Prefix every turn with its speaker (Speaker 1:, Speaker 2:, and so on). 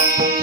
Speaker 1: thank you